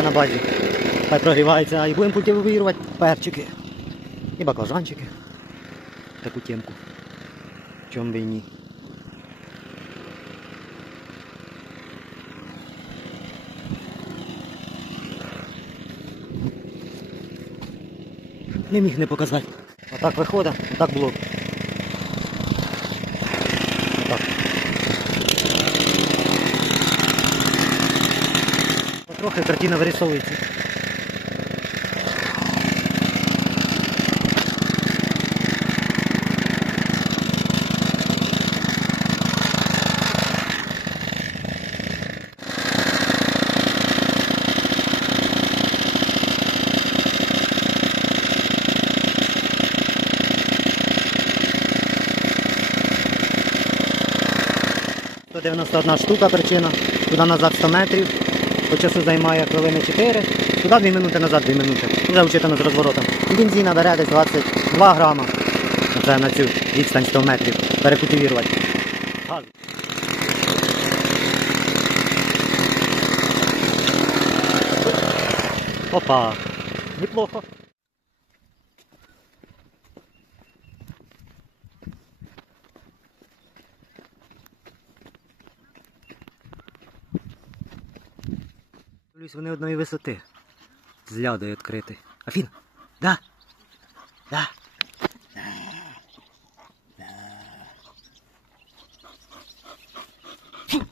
зараз на базі. Хай прогрівається, і будемо культивувати перчики. І баклажанчики. Таку тємку. Чом би і ні. Не міг не показати. Отак виходить, отак було. Трохи картина вирисовується. – 191 штука причина, туди назад 100 метрів, по часу займає хвилини 4, туди 2 минути, назад 2 минути. Вже учитано з розворотом. Бензина бере десь 22 грама. Це на цю відстань 100 метрів. Перекультивувати. Опа. Неплохо. Дивлюсь, вони одної висоти. З лядою відкритий. Афін? Да? Да. Фу.